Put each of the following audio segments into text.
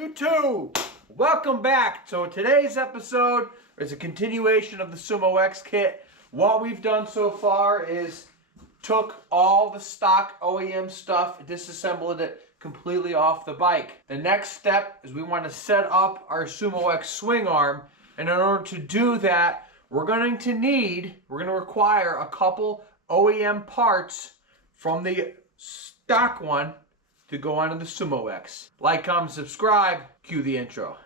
YouTube, welcome back. So today's episode is a continuation of the Sumo X kit. What we've done so far is took all the stock OEM stuff, disassembled it completely off the bike. The next step is we want to set up our Sumo X swing arm, and in order to do that, we're going to require a couple OEM parts from the stock one to go onto the Sumo X. Like, comment, subscribe, cue the intro.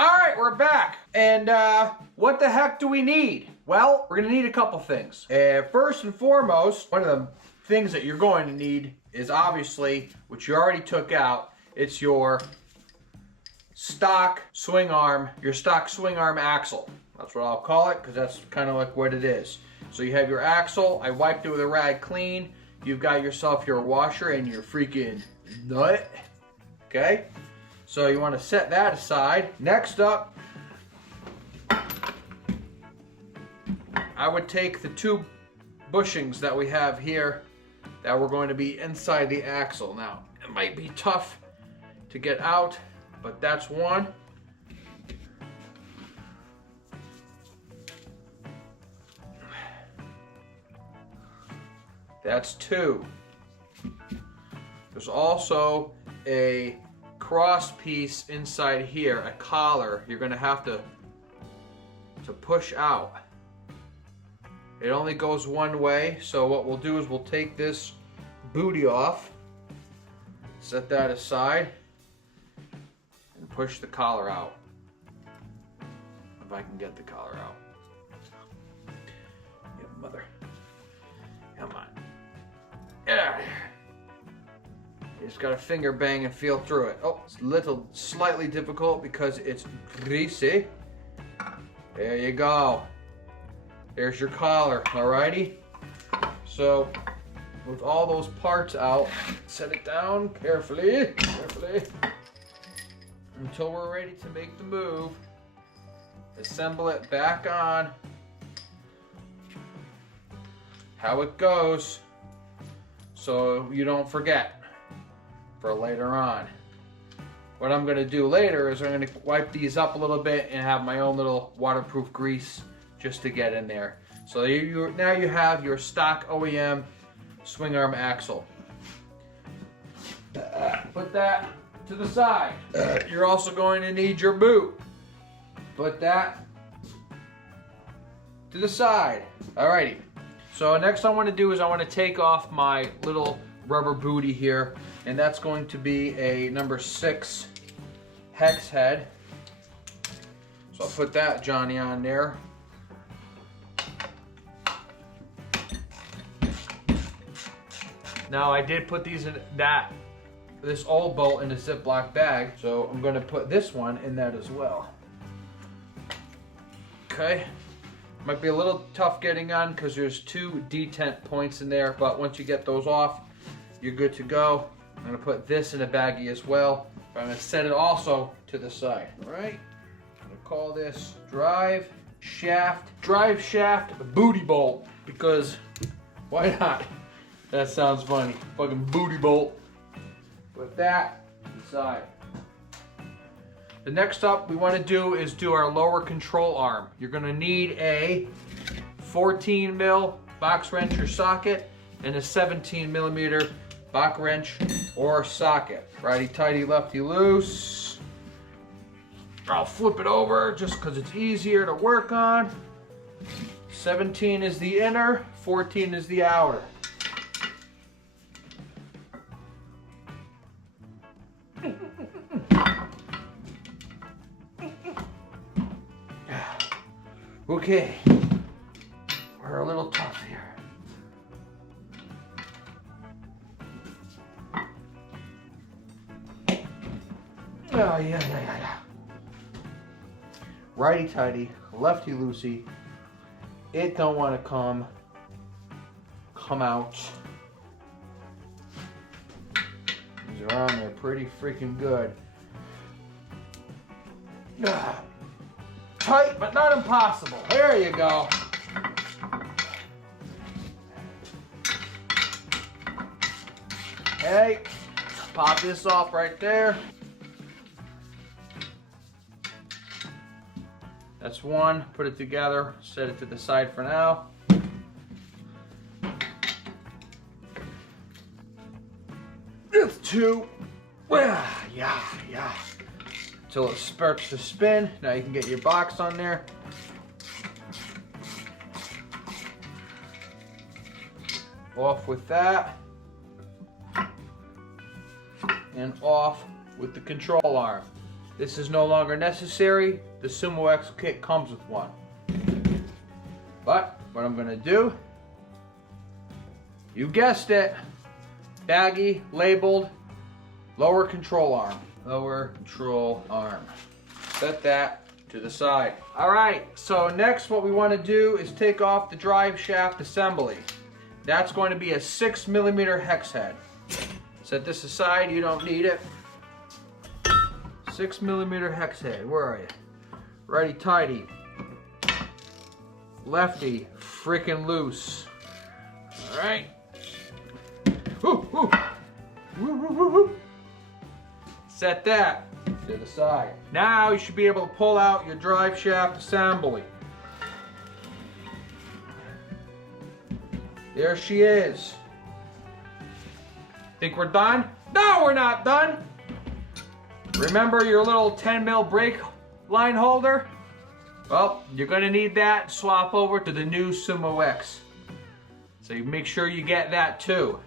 Alright, we're back. And what the heck do we need? Well, we're going to need a couple things. First and foremost, one of the things that you're going to need is obviously, which you already took out, it's your stock swing arm axle. That's what I'll call it, because that's kind of like what it is. So you have your axle. I wiped it with a rag clean. You've got yourself your washer and your freaking nut. Okay? So you want to set that aside. Next up, I would take the two bushings that we have here that we're going to be inside the axle. Now, it might be tough to get out, but that's one. That's two. There's also a cross piece inside here, a collar you're going to have to push out. It only goes one way, so what we'll do is we'll take this booty off, set that aside, and push the collar out. If I can get the collar out. Yeah, mother. Come on. Yeah. You just gotta finger bang and feel through it. Oh, it's slightly difficult because it's greasy. There you go. There's your collar, alrighty? So, with all those parts out, set it down carefully, until we're ready to make the move. Assemble it back on. How it goes, so you don't forget for later on. What I'm gonna do later is I'm gonna wipe these up a little bit and have my own little waterproof grease just to get in there. So now you have your stock OEM swing arm axle. Put that to the side. You're also going to need your boot. Put that to the side. Alrighty. So next I want to do is I want to take off my little rubber booty here, and that's going to be a number 6 hex head. So I'll put that Johnny on there. Now I did put these in this old bolt in a Ziploc bag, so I'm going to put this one in that as well. Okay, might be a little tough getting on because there's 2 detent points in there, but once you get those off, you're good to go. I'm going to put this in a baggie as well. I'm going to set it also to the side. All right, I'm going to call this drive shaft booty bolt, because why not? That sounds funny. Fucking booty bolt. Put that inside. The next up we want to do is do our lower control arm. You're going to need a 14 mil box wrench or socket and a 17 millimeter box wrench or socket. Righty tighty, lefty loose. I'll flip it over just because it's easier to work on. 17 is the inner, 14 is the outer. Okay, we're a little tough here. Oh, yeah. Righty tighty, lefty loosey. It don't want to come out. These are on there pretty freaking good. Tight, but not impossible. There you go. Okay, pop this off right there. That's one. Put it together, set it to the side for now. That's two. Yeah. Until it starts to spin. Now you can get your box on there. Off with that. And off with the control arm. This is no longer necessary. The SumoX kit comes with one. But what I'm gonna do, you guessed it, baggy, labeled, lower control arm. Lower control arm. Set that to the side. All right, so next what we wanna do is take off the drive shaft assembly. That's going to be a 6mm hex head. Set this aside, you don't need it. 6mm hex head, where are you? Righty tighty. Lefty, freaking loose. All right. Set that to the side. Now you should be able to pull out your drive shaft assembly. There she is. Think we're done? No, we're not done. Remember your little 10mm brake line holder? Well, you're gonna need that. Swap over to the new SumoX. So you make sure you get that too.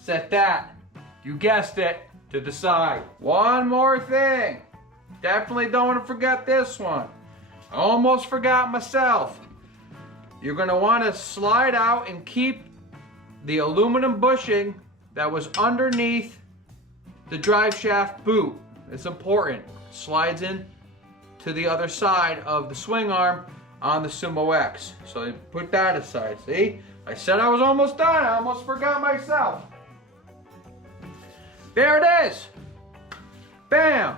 Set that, you guessed it, to the side. One more thing. Definitely don't want to forget this one. I almost forgot myself. You're gonna want to slide out and keep the aluminum bushing that was underneath the drive shaft boot. It's important. Slides in to the other side of the swing arm on the SumoX. So you put that aside. See? I said I was almost done. I almost forgot myself. There it is. Bam!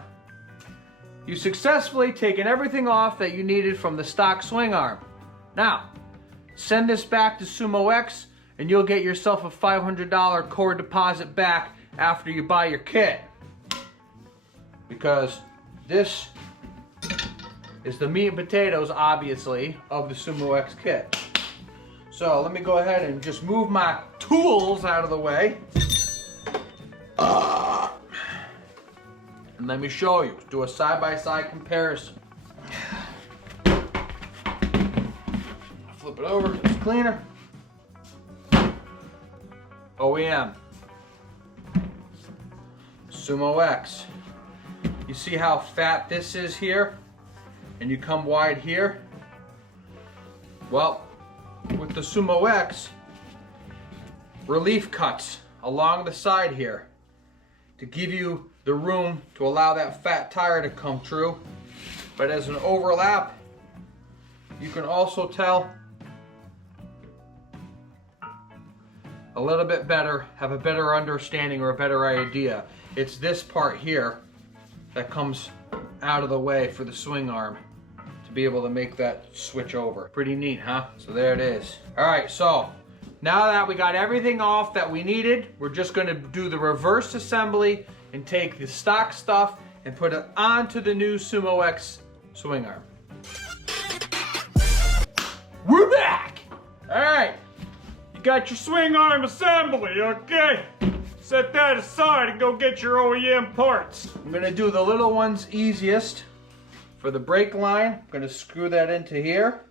You successfully taken everything off that you needed from the stock swing arm. Now, send this back to SumoX and you'll get yourself a $500 core deposit back after you buy your kit. Because this is the meat and potatoes, obviously, of the SumoX kit. So let me go ahead and just move my tools out of the way. And let me show you. Do a side-by-side comparison. Flip it over, it's cleaner. OEM. SumoX. You see how fat this is here? And you come wide here? Well, with the SumoX, relief cuts along the side here to give you the room to allow that fat tire to come through. But as an overlap, you can also tell a little bit better, have a better understanding or a better idea. It's this part here that comes out of the way for the swing arm to be able to make that switch over. Pretty neat, huh? So there it is. All right, so now that we got everything off that we needed, we're just gonna do the reverse assembly and take the stock stuff and put it onto the new SumoX swing arm. We're back! All right, you got your swing arm assembly, okay? Set that aside and go get your OEM parts. I'm gonna do the little ones easiest. For the brake line, I'm gonna screw that into here.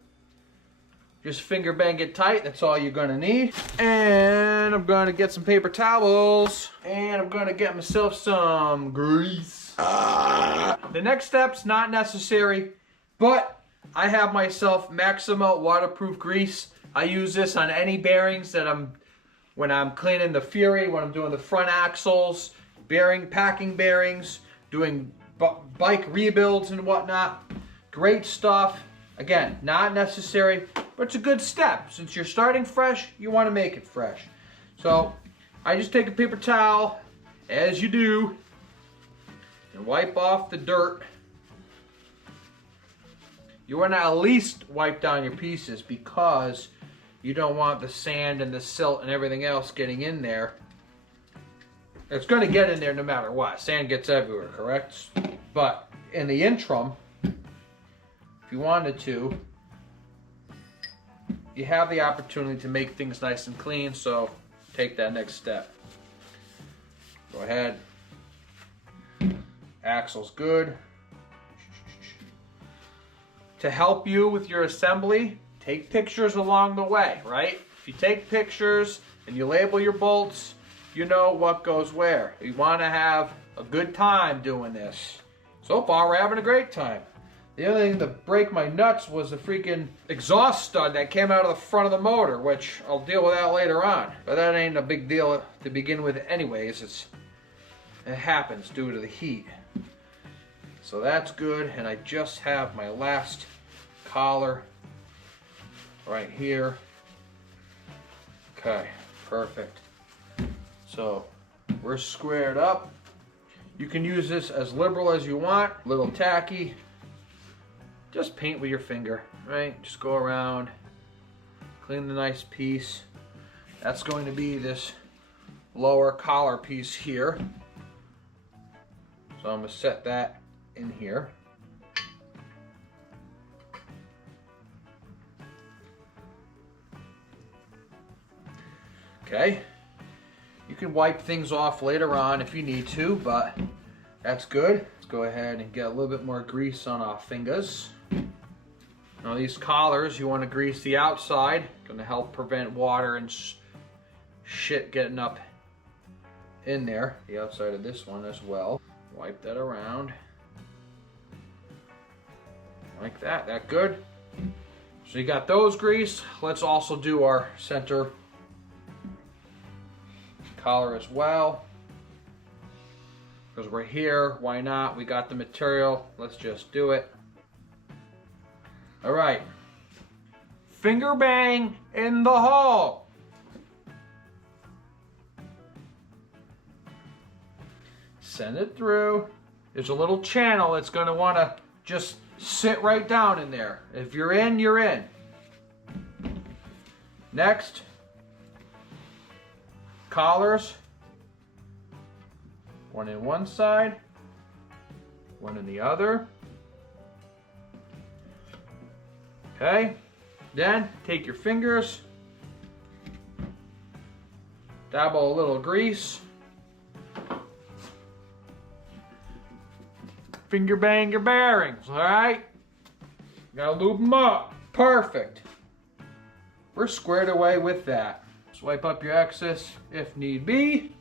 Just finger bang it tight, that's all you're gonna need. And I'm gonna get some paper towels. And I'm gonna get myself some grease. The next step's not necessary, but I have myself Maxima waterproof grease. I use this on any bearings that when I'm cleaning the Fury, when I'm doing the front axles, packing bearings, doing bike rebuilds and whatnot. Great stuff. Again, not necessary, but it's a good step. Since you're starting fresh, you want to make it fresh. So I just take a paper towel as you do, and wipe off the dirt. You want to at least wipe down your pieces because you don't want the sand and the silt and everything else getting in there. It's going to get in there no matter what. Sand gets everywhere, correct? But in the interim, if you wanted to, you have the opportunity to make things nice and clean, so take that next step. Go ahead. Axle's good. To help you with your assembly, take pictures along the way, right? If you take pictures and you label your bolts, you know what goes where. You want to have a good time doing this. So far, we're having a great time. The only thing that break my nuts was the freaking exhaust stud that came out of the front of the motor, which I'll deal with that later on. But that ain't a big deal to begin with anyways. It happens due to the heat. So that's good, and I just have my last collar right here. Okay, perfect. So we're squared up. You can use this as liberal as you want, a little tacky. Just paint with your finger, right? Just go around, clean the nice piece. That's going to be this lower collar piece here. So I'm going to set that in here. Okay. You can wipe things off later on if you need to, but that's good. Let's go ahead and get a little bit more grease on our fingers. Now these collars, you want to grease the outside. Going to help prevent water and shit getting up in there. The outside of this one as well. Wipe that around. Like that. That good? So you got those greased. Let's also do our center collar as well. Because we're here, why not? We got the material. Let's just do it. All right. Finger bang in the hole. Send it through. There's a little channel that's going to want to just sit right down in there. If you're in, you're in. Next, collars. One in one side, one in the other. Okay, then take your fingers, dabble a little grease, finger bang your bearings, all right? Gotta lube them up. Perfect. We're squared away with that. Swipe up your excess if need be.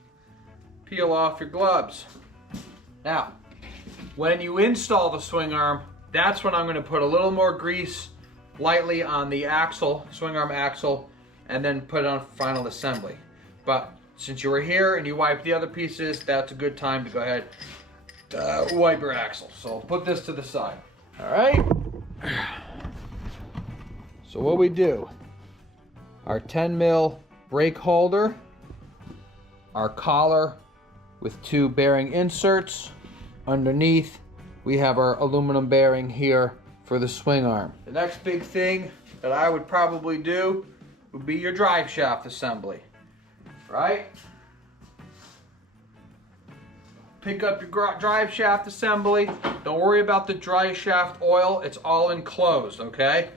Peel off your gloves. Now, when you install the swing arm, that's when I'm going to put a little more grease lightly on the axle, swing arm axle, and then put it on final assembly. But since you were here and you wiped the other pieces, that's a good time to go ahead wipe your axle. So I'll put this to the side. All right. So what we do, our 10 mil brake holder, our collar with 2 bearing inserts. Underneath, we have our aluminum bearing here for the swing arm. The next big thing that I would probably do would be your drive shaft assembly, right? Pick up your drive shaft assembly. Don't worry about the drive shaft oil. It's all enclosed, okay?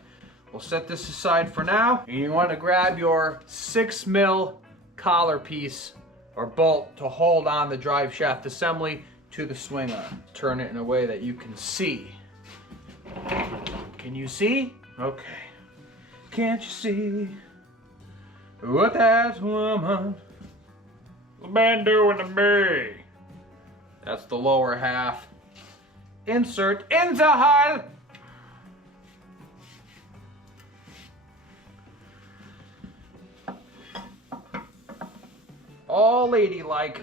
We'll set this aside for now. And you want to grab your 6 mil collar piece or bolt to hold on the drive shaft assembly to the swing arm. Turn it in a way that you can see. Can you see? Okay. Can't you see what that woman has been doing to me? That's the lower half. Insert into hull. All ladylike.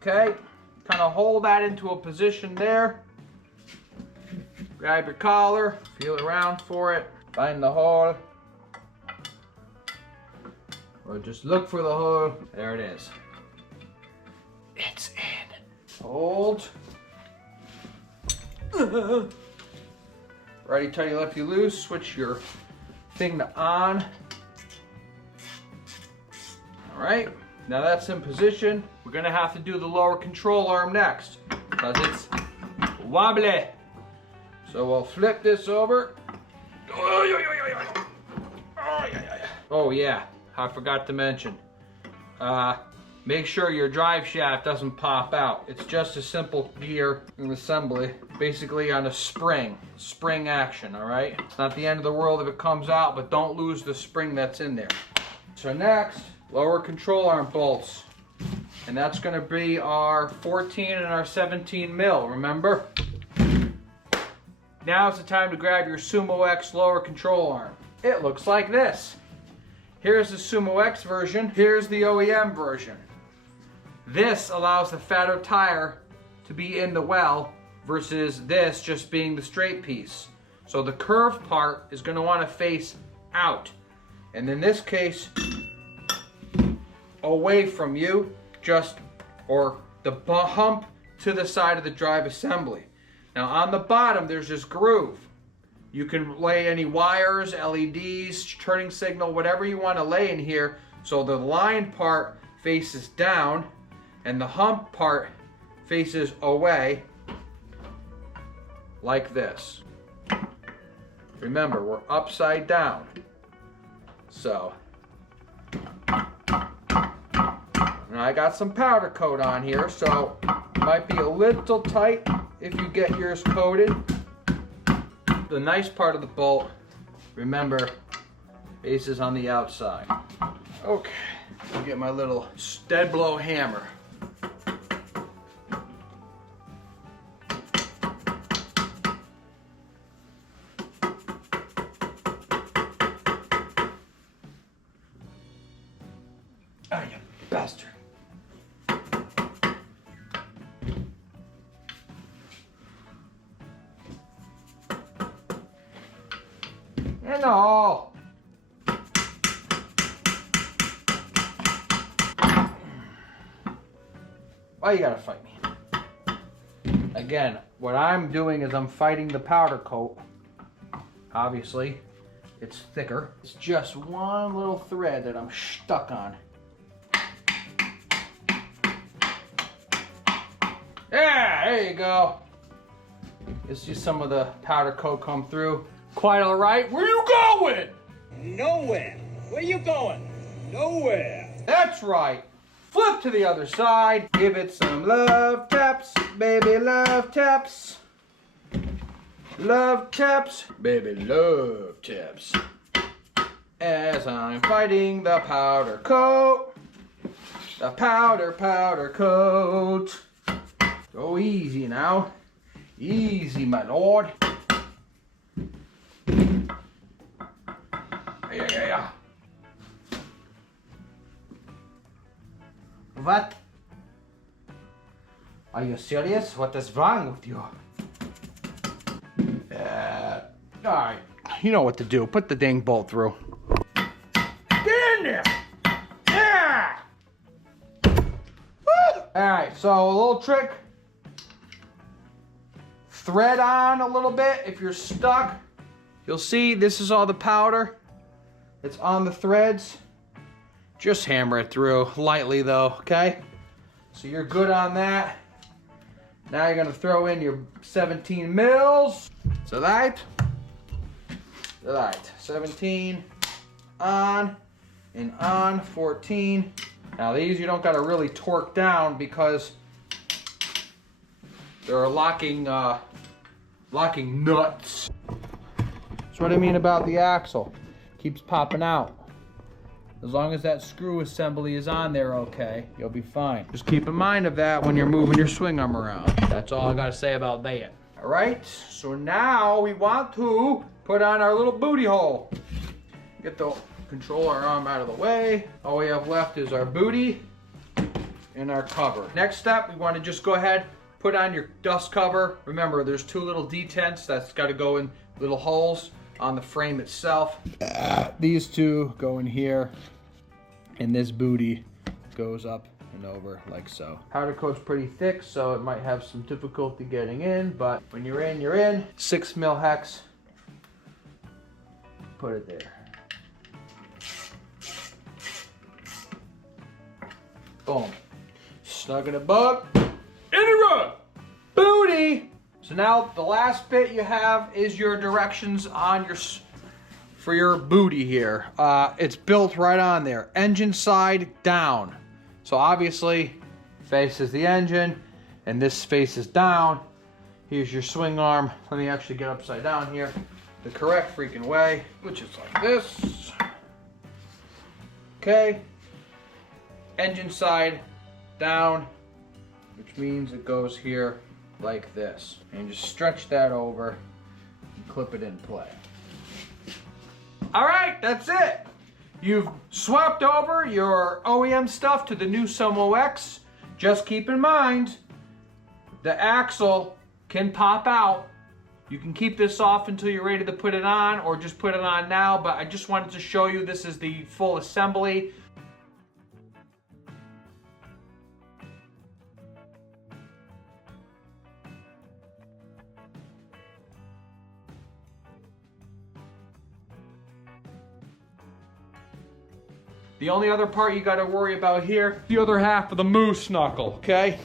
Okay, kind of hold that into a position there. Grab your collar, feel around for it, find the hole, or just look for the hole. There it is. Hold. Righty tighty, lefty loose. Switch your thing to on. All right, now that's in position. We're gonna have to do the lower control arm next because it's wobbly. So we'll flip this over. Oh yeah, I forgot to mention. Make sure your drive shaft doesn't pop out. It's just a simple gear and assembly, basically on a spring action, all right? It's not the end of the world if it comes out, but don't lose the spring that's in there. So next, lower control arm bolts. And that's gonna be our 14 and our 17 mil, remember? Now it's the time to grab your Sumo X lower control arm. It looks like this. Here's the Sumo X version, here's the OEM version. This allows the fatter tire to be in the well versus this just being the straight piece. So the curved part is gonna wanna face out. And in this case, away from you, or the hump to the side of the drive assembly. Now on the bottom, there's this groove. You can lay any wires, LEDs, turning signal, whatever you want to lay in here. So the line part faces down and the hump part faces away like this. Remember, we're upside down. So, now I got some powder coat on here, so it might be a little tight if you get yours coated. The nice part of the bolt, remember, faces on the outside. Okay, I'll get my little dead blow hammer. Ah, you bastard. And all. Why you gotta fight me? Again, what I'm doing is I'm fighting the powder coat. Obviously, it's thicker. It's just one little thread that I'm stuck on. Yeah, there you go. You'll see some of the powder coat come through. Quite all right. Where you going? Nowhere. Where you going? Nowhere. That's right. Flip to the other side. Give it some love taps, baby, love taps. Love taps, baby, love taps. As I'm fighting the powder coat. The powder coat. Go easy now. Easy, my lord. Yeah. What? Are you serious? What is wrong with you? Alright, you know what to do. Put the dang bolt through. Get in there! Yeah! Alright, so a little trick. Thread on a little bit if you're stuck. You'll see this is all the powder. It's on the threads. Just hammer it through lightly though, okay? So you're good on that. Now you're gonna throw in your 17 mils. So that, 17 on and on, 14. Now these you don't gotta really torque down because they're locking nuts. That's what I mean about the axle. Keeps popping out. As long as that screw assembly is on there okay, you'll be fine. Just keep in mind of that when you're moving your swing arm around. That's all I gotta say about that. All right, so now we want to put on our little booty hole. Get the controller arm out of the way. All we have left is our booty and our cover. Next step, we want to just go ahead, put on your dust cover. Remember, there's two little detents that's got to go in little holes on the frame itself. These two go in here, and this booty goes up and over like so. Powder coat's pretty thick, so it might have some difficulty getting in, but when you're in, you're in. 6 mil hex. Put it there. Boom. Snug in a bug. In a rug. Booty. So now the last bit you have is your directions on for your booty here. It's built right on there. Engine side down. So obviously faces the engine and this faces down. Here's your swing arm. Let me actually get upside down here the correct freaking way, which is like this. Okay. Engine side down, which means it goes here like this. And just stretch that over and clip it in play. All right, that's it. You've swapped over your OEM stuff to the new Sumo X. Just keep in mind, the axle can pop out. You can keep this off until you're ready to put it on, or just put it on now, but I just wanted to show you this is the full assembly. The only other part you gotta worry about here, the other half of the moose knuckle, okay?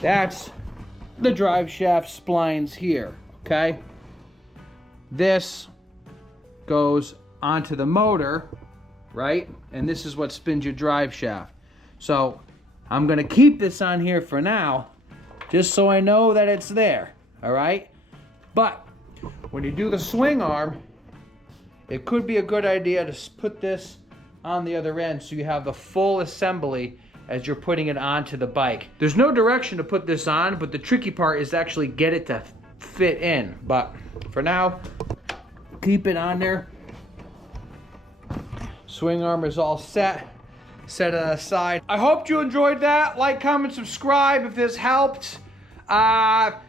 That's the drive shaft splines here, okay? This goes onto the motor, right? And this is what spins your drive shaft. So I'm gonna keep this on here for now, just so I know that it's there, all right? But when you do the swing arm, it could be a good idea to put this on the other end so you have the full assembly as you're putting it onto the bike. There's no direction to put this on, but the tricky part is to actually get it to fit in. But for now, keep it on there. Swing arm is all set. Set it aside. I hope you enjoyed that. Like, comment, subscribe if this helped.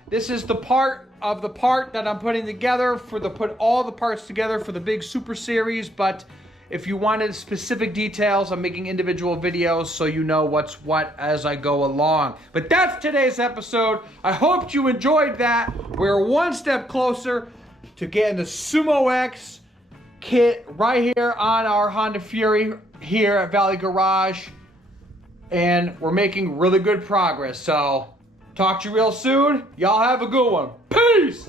This is the part of the part that I'm putting together put all the parts together for the big super series, but if you wanted specific details, I'm making individual videos so you know what's what as I go along. But that's today's episode. I hope you enjoyed that. We're one step closer to getting the Sumo X kit right here on our Honda Fury here at Valley Garage. And we're making really good progress. So talk to you real soon. Y'all have a good one. Peace!